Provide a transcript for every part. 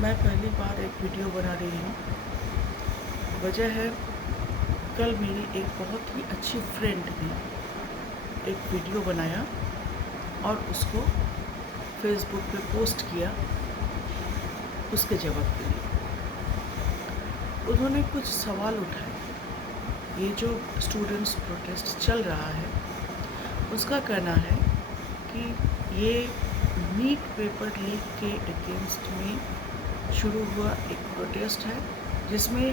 मैं पहली बार एक वीडियो बना रही हूँ। वजह है, कल मेरी एक बहुत ही अच्छी फ्रेंड ने एक वीडियो बनाया और उसको फेसबुक पे पोस्ट किया उसके जवाब के लिए। उन्होंने कुछ सवाल उठाए। ये जो स्टूडेंट्स प्रोटेस्ट चल रहा है, उसका कहना है कि ये नीट पेपर लीक के अगेंस्ट में शुरू हुआ एक प्रोटेस्ट है, जिसमें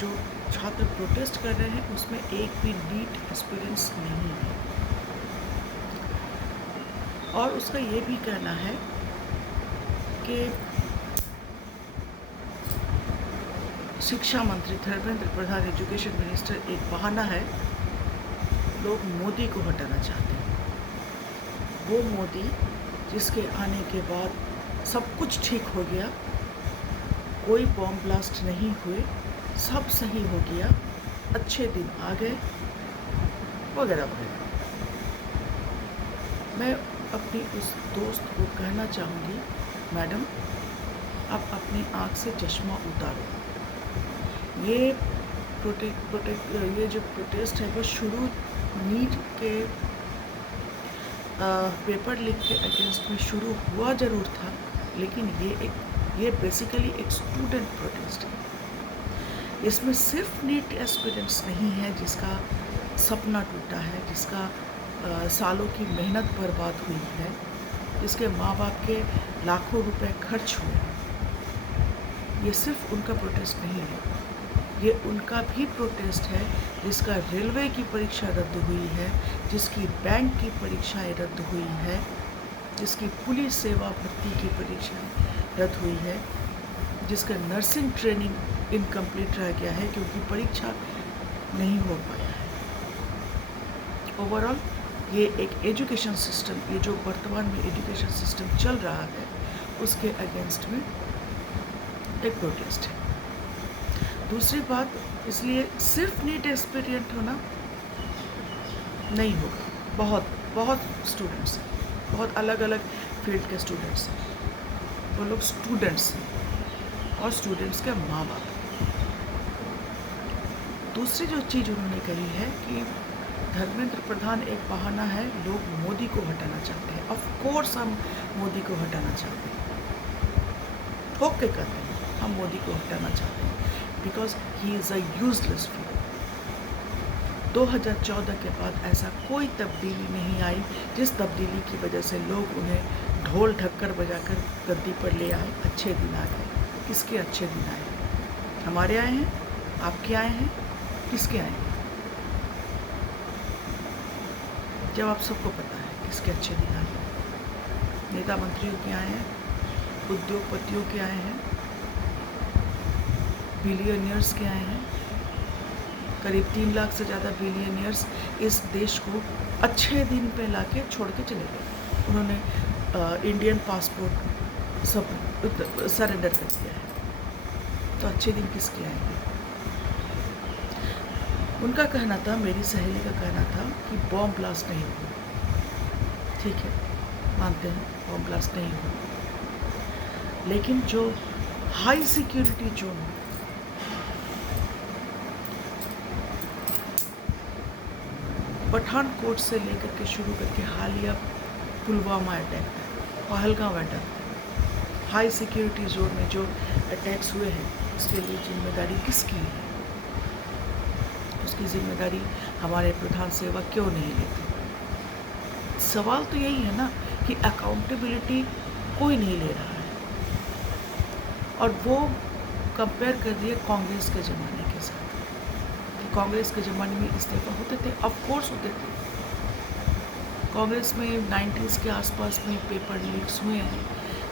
जो छात्र प्रोटेस्ट कर रहे हैं उसमें एक भी नीट एक्सपीरियंस नहीं है। और उसका ये भी कहना है कि शिक्षा मंत्री धर्मेंद्र प्रधान, एजुकेशन मिनिस्टर, एक बहाना है। लोग मोदी को हटाना चाहते हैं। वो मोदी जिसके आने के बाद सब कुछ ठीक हो गया, कोई बॉम्ब ब्लास्ट नहीं हुए, सब सही हो गया, अच्छे दिन आ गए, वगैरह वगैरह। मैं अपनी उस दोस्त को कहना चाहूँगी, मैडम आप अपनी आँख से चश्मा उतारो। ये ये जो प्रोटेस्ट है वो शुरू नीट के पेपर लीक के अगेंस्ट में शुरू हुआ ज़रूर था, लेकिन ये बेसिकली एक स्टूडेंट प्रोटेस्ट है। इसमें सिर्फ नीट एस्पिरेंट्स नहीं है जिसका सपना टूटा है, जिसका सालों की मेहनत बर्बाद हुई है, जिसके माँ बाप के लाखों रुपए खर्च हुए हैं। ये सिर्फ उनका प्रोटेस्ट नहीं है, ये उनका भी प्रोटेस्ट है जिसका रेलवे की परीक्षा रद्द हुई है, जिसकी बैंक की परीक्षाएं रद्द हुई है, जिसकी पुलिस सेवा भर्ती की परीक्षाएं रद्द हुई है, जिसका नर्सिंग ट्रेनिंग इनकम्प्लीट रह गया है क्योंकि परीक्षा नहीं हो पाया है। ओवरऑल ये एक एजुकेशन सिस्टम, ये जो वर्तमान में एजुकेशन सिस्टम चल रहा है उसके अगेंस्ट में एक प्रोटेस्ट है। दूसरी बात, इसलिए सिर्फ नीट एक्सपीरियंट होना नहीं होगा। बहुत स्टूडेंट्स हैं, बहुत अलग अलग फील्ड के स्टूडेंट्स हैं, वो लोग स्टूडेंट्स हैं और स्टूडेंट्स के माँ बाप। दूसरी जो चीज़ उन्होंने कही है कि धर्मेंद्र प्रधान एक बहाना है, लोग मोदी को हटाना चाहते हैं। ऑफ कोर्स हम मोदी को हटाना चाहते हैं, होके कहते हैं हम मोदी को हटाना चाहते हैं, because he is a useless feel. 2014 के बाद ऐसा कोई तब्दीली नहीं आई जिस तब्दीली की वजह से लोग उन्हें ढोल ढक्कर बजाकर गद्दी पर ले आए। अच्छे दिन आ गए। किसके अच्छे दिन आए? हमारे आए हैं? आपके आए हैं? किसके आए हैं? जब आप सबको पता है किसके अच्छे दिन आए हैं। नेता मंत्रियों के आए हैं, उद्योगपतियों के आए हैं, बिलियनियर्स के आए हैं। करीब 3 लाख से ज़्यादा बिलियनियर्स इस देश को अच्छे दिन पे लाके छोड़ के चले गए। उन्होंने इंडियन पासपोर्ट सब सरेंडर कर दिया है। तो अच्छे दिन किसके आएंगे? उनका कहना था, मेरी सहेली का कहना था कि बॉम्ब ब्लास्ट नहीं हुआ। ठीक है, मानते हैं बॉम्ब ब्लास्ट नहीं हुआ, लेकिन जो हाई सिक्योरिटी जोन, पठानकोट से लेकर के शुरू करके हालिया Pulwama attack, Pahalgam attack, high security zone में जो अटैक्स हुए हैं, उसके लिए जिम्मेदारी किसकी है? उसकी जिम्मेदारी हमारे प्रधान सेवक क्यों नहीं लेते? सवाल तो यही है ना कि अकाउंटेबिलिटी कोई नहीं ले रहा है। और वो कंपेयर कर दिए कांग्रेस के ज़माने के साथ। कांग्रेस के ज़माने में इस्तीफा होते थे, ऑफ कोर्स होते थे। कांग्रेस में 90s के आसपास में पेपर लीक्स हुए हैं,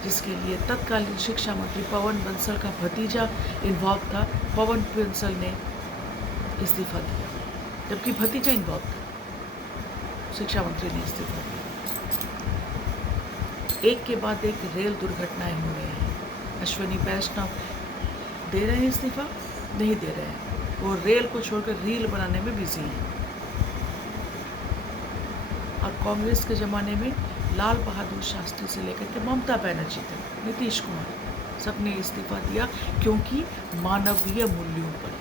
जिसके लिए तत्कालीन शिक्षा मंत्री पवन बंसल का भतीजा इन्वॉल्व था। पवन बंसल ने इस्तीफा दिया, जबकि भतीजा इन्वॉल्व था। शिक्षा मंत्री ने इस्तीफा दिया। एक के बाद एक रेल दुर्घटनाएं हो रही हैं। अश्विनी वैष्णव दे रहे हैं इस्तीफा? नहीं दे रहे हैं। वो रेल को छोड़कर रील बनाने में बिजी हैं। और कांग्रेस के ज़माने में लाल बहादुर शास्त्री से लेकर के ममता बनर्जी तक, नीतीश कुमार, सबने इस्तीफा दिया क्योंकि मानवीय मूल्यों पर,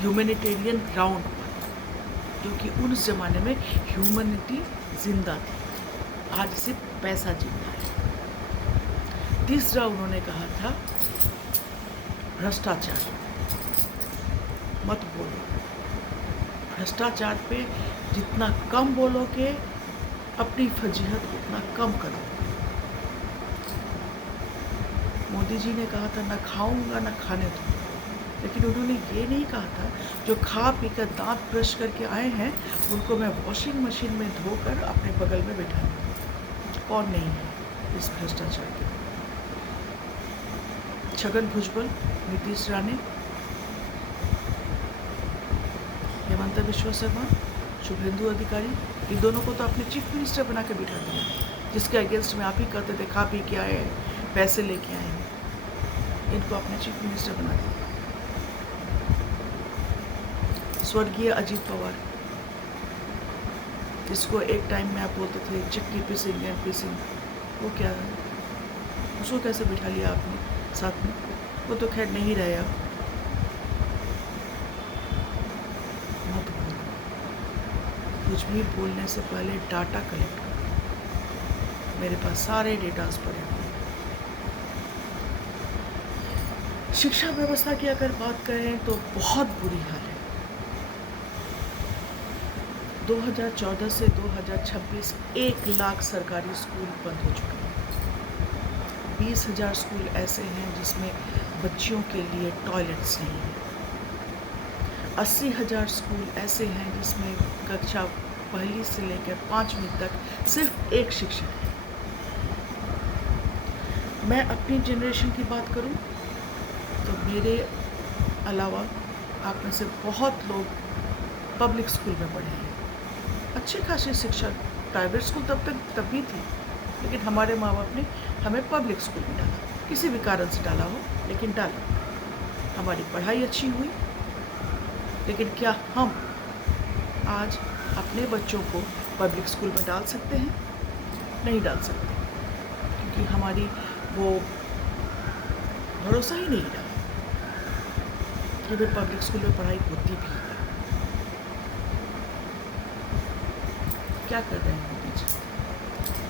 ह्यूमैनिटेरियन ग्राउंड पर, क्योंकि उस ज़माने में ह्यूमैनिटी जिंदा थी, आज सिर्फ पैसा जिंदा है। तीसरा उन्होंने कहा था भ्रष्टाचार मत बोलो, भ्रष्टाचार पे जितना कम बोलोगे अपनी फजीहत उतना कम करो। मोदी जी ने कहा था ना खाऊंगा ना खाने दूंगा, लेकिन उन्होंने ये नहीं कहा था जो खा पी कर दांत ब्रश करके आए हैं उनको मैं वॉशिंग मशीन में धोकर अपने बगल में बैठा दूँ। कौन नहीं है इस भ्रष्टाचार के? छगन भुजबल, नीतीश राणे, हेमंत बिश्वा शर्मा, शुभेंदु अधिकारी, इन दोनों को तो आपने चीफ मिनिस्टर बना के बिठा दिया, जिसके अगेंस्ट में आप ही कहते थे खा पी के आए हैं, पैसे लेके आए हैं। इनको आपने चीफ मिनिस्टर बना दिया। स्वर्गीय अजीत पवार, जिसको एक टाइम में आप बोलते थे चक्की पीसिंग एंड पीसिंग, वो क्या है? उसको कैसे बिठा लिया आपने साथ में? वो तो खैर नहीं रहे अब। मत बोलो, कुछ भी बोलने से पहले डाटा कलेक्ट करो। मेरे पास सारे डेटास पड़े हुए हैं। शिक्षा व्यवस्था की अगर बात करें तो बहुत बुरी हाल है। 2014 से 2026 1 लाख सरकारी स्कूल बंद हो चुके हैं। 20,000 स्कूल ऐसे हैं जिसमें बच्चियों के लिए टॉयलेट्स नहीं हैं। 80,000 स्कूल ऐसे हैं जिसमें कक्षा पहली से लेकर 5वीं तक सिर्फ एक शिक्षक है। मैं अपनी जनरेशन की बात करूं तो मेरे अलावा आप में से बहुत लोग पब्लिक स्कूल में पढ़े हैं। अच्छी खासी शिक्षा प्राइवेट स्कूल तब भी थी, लेकिन हमारे माँ बाप ने हमें पब्लिक स्कूल में डाला, किसी भी कारण से डाला हो, लेकिन डाला। हमारी पढ़ाई अच्छी हुई, लेकिन क्या हम आज अपने बच्चों को पब्लिक स्कूल में डाल सकते हैं? नहीं डाल सकते, क्योंकि हमारी वो भरोसा ही नहीं रहा कि वे पब्लिक स्कूल में पढ़ाई होती भी है। क्या कर रहे हैं मोदी जी?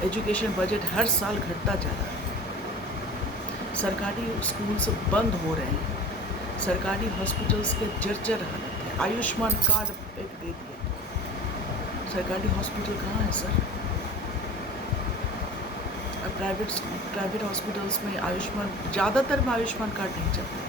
एजुकेशन बजट हर साल घटता जा रहा है। सरकारी स्कूल्स बंद हो रहे हैं। सरकारी हॉस्पिटल्स के जर्जर हालत है। आयुष्मान कार्ड एक दे दिया, सरकारी हॉस्पिटल कहाँ है सर? अब प्राइवेट हॉस्पिटल्स में ज़्यादातर में आयुष्मान कार्ड नहीं चलता है।